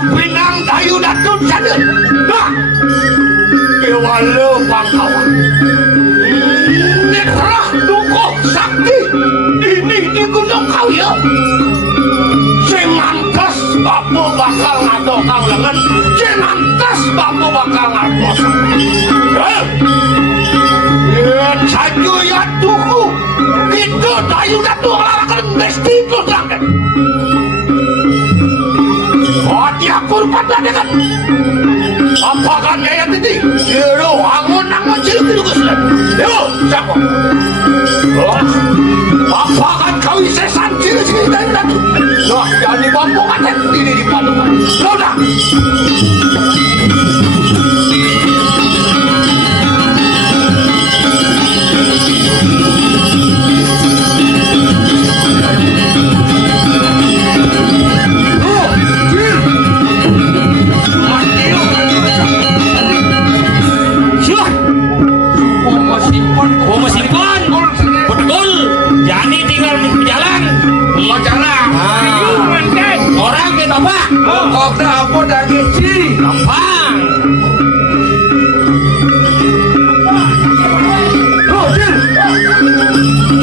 Pinang dayu datun sana. Nah, kewala bangkawan. Nekrah dukuh sakti. Ini di gunung kau ya. Cengantas bapu bakal ngado kang lengan. Cengantas bapu bakal ngado sakti. Ya, saju ya tuku. Itu dayu datun ngelawakan mesti itu langgan. Diakur pada dengan apakah daya titik jero angon-angon cilik kesulan yo siapa apakah kau sesan cilik dari datu nah jadi bampungan ini di patungan sudah kok dapur daging sih gampang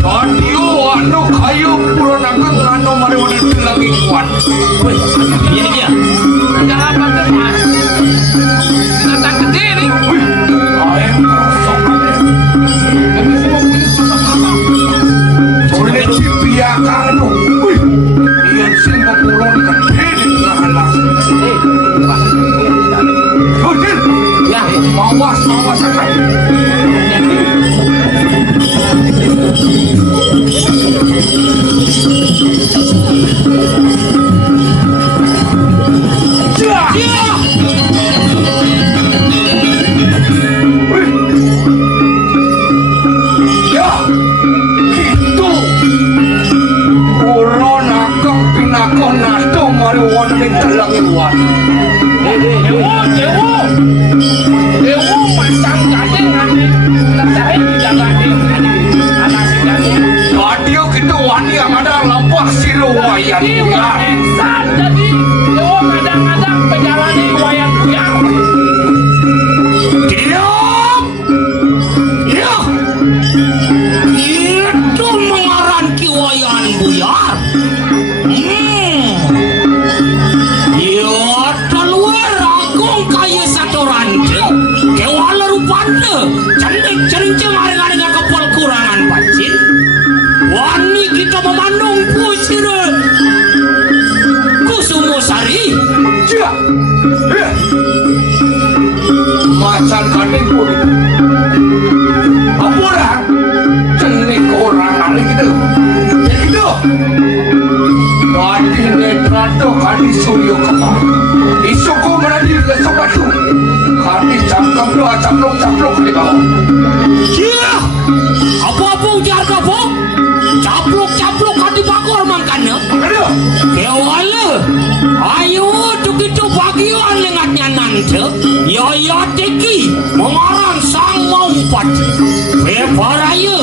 audio anu kayu pura nakang anu mari wana lagi kuat ini dia jangan banget mas kata gede nih ayam kerosok tapi semua punya sama-sama boleh cipiakan anu dia sing mengulurkan ya, mawas akan. Ya, gitu. Ulon akang pinakon nasto mariwan mintalangiwan. Dewo pasang gading nanti letaknya tidak gading radio gitu wani yang ada lampak silu wayan jadi Dewo kadang-kadang penjalani wayan buyang diam ya itu mengaran ki wayan buyar Cering-cering harga kepol kurangan pacin wani kita memandung kusire kusumo sari macan kaning pun apuran cenik orang hari gitu gitu wani netrato kadi suryo kepal isuku menadi lesok batu kami caplok di bawah. Iya, apa-apa ujar kamu? Caplok di bakor mangkana. Aduh, kewala. Ayo, begitu bagian lengatnya nanti. Ya teki, mengarang sang mumpat. Bebaraya,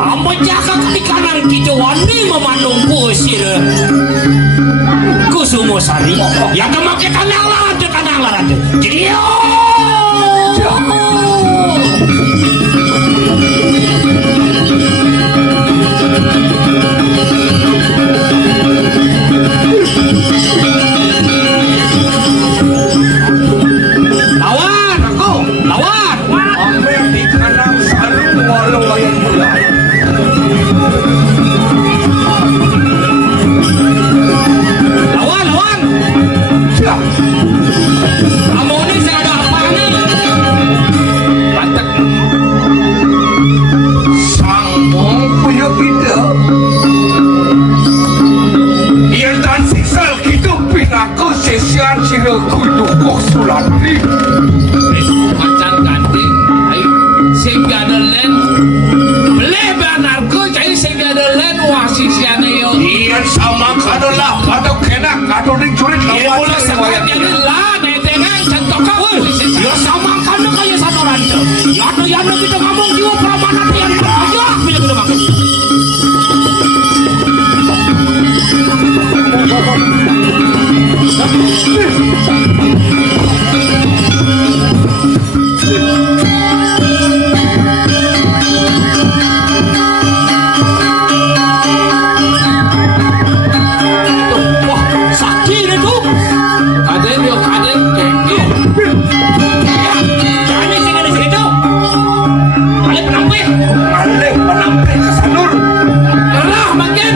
amejaka di kanan kita wani memandung pusir. Kusumo sari, yang kemakai kanang larat. Dia. Lawan. Kamu ini saya ada apa Adalah atau kena atau dicurit Ya mula sangat jadi lah netengan contoh kau. Ya sama kamu kayak satu rantai. Ya ada kita ngomong jiwa peramanan yang berbeda bila kita makan. Wah, sakit itu. Kaden yo kaden keki. Jangan ni sini sini tu. Balik penampil. Balik penampil ke sanur. Ngelah makin.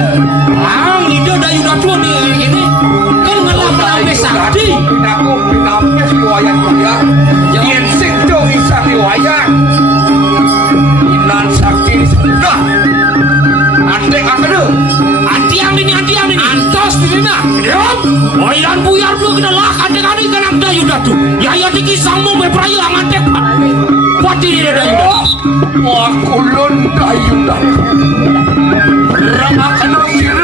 Itu dayu datu ni ini. Kan ngelah penampil sakti. Aku penampil si wayang dia. Yen sing do isa si wayang. Inan sakti sudah. Andek akadu. Antiang ini. Antos ni na. Diam. Oilan buyar dulu kita lah. Kadang-kadang kan ang dayu datu. Ya dikisang mo may prayo ang antek. Pati ni dayu datu. Wah kulon dayu dah. Rang akan siro